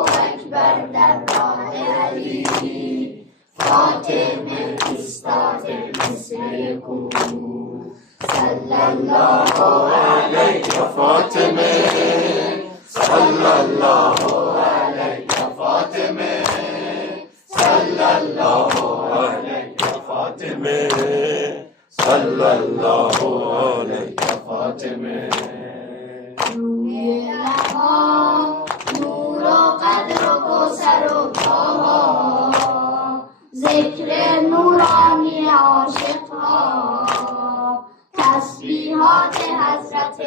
اکبر در راه علی، فاطمه ایستاد مثل کو. صلی الله علیک فاطمه، صلی الله علیک فاطمه، صلی الله علیک فاطمه، صلی الله علیک فاطمه. روی لبها نور و قدر و کوثر و طه، ذکر نورانی عاشقها، تسبیحات حضرت